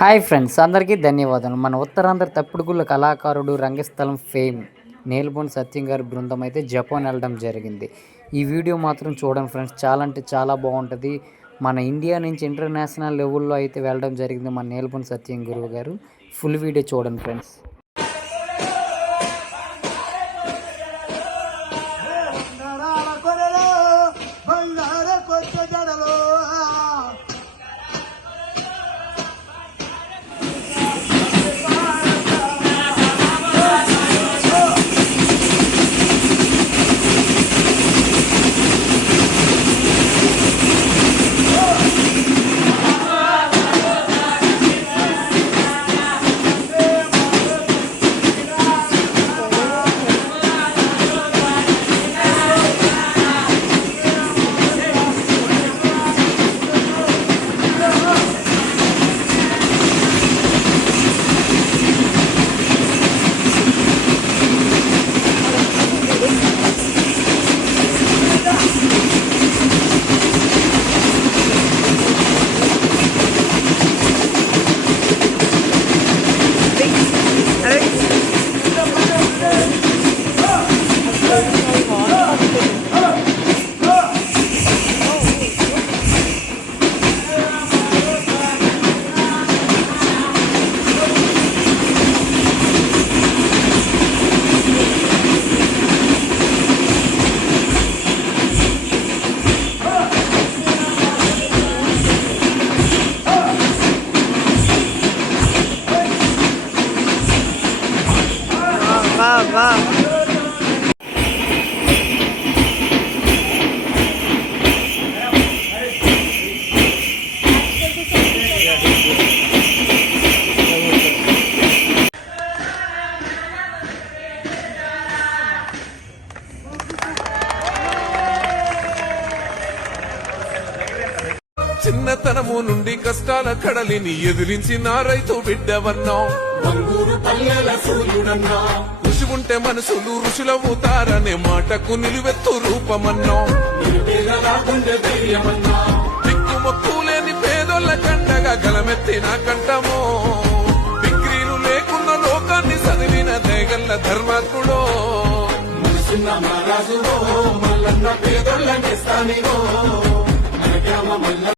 Hi friends, అందరికీ ధన్యవాదాలు. మన ఉత్తరాంధ్ర తప్పుడుగుళ్ళ కళాకారుడు రంగస్థలం ఫేమ్ నేలబోని సత్యం గారి బృందం అయితే జపాన్ వెళ్ళడం జరిగింది. ఈ వీడియో మాత్రం చూడండి ఫ్రెండ్స్, చాలా అంటే చాలా బాగుంటుంది. మన ఇండియా నుంచి ఇంటర్నేషనల్ లెవెల్లో అయితే వెళ్ళడం జరిగింది మన నేలబోని సత్యం గురువు గారు. ఫుల్ వీడియో చూడండి ఫ్రెండ్స్. Wow. చిన్నతనము నుండి కష్టాల కడలిని ఎదిరించిన రైతు బిడ్డవన్నాం. మంగూరు పల్లెల సూర్యుడన్నా, ఋషి ఉంటే మనసులు ఋషులవుతారనే మాటకు నిలువెత్తు రూపమన్నాం. దిక్కు మొక్కు లేని పేదోళ్ళ కండగా గలమెత్తిన కంటమో, డిగ్రీలు లేకున్న లోకాన్ని చదివిన దేగల్ల ధర్మాత్ముడో, మల్లన్న పేదోళ్ళ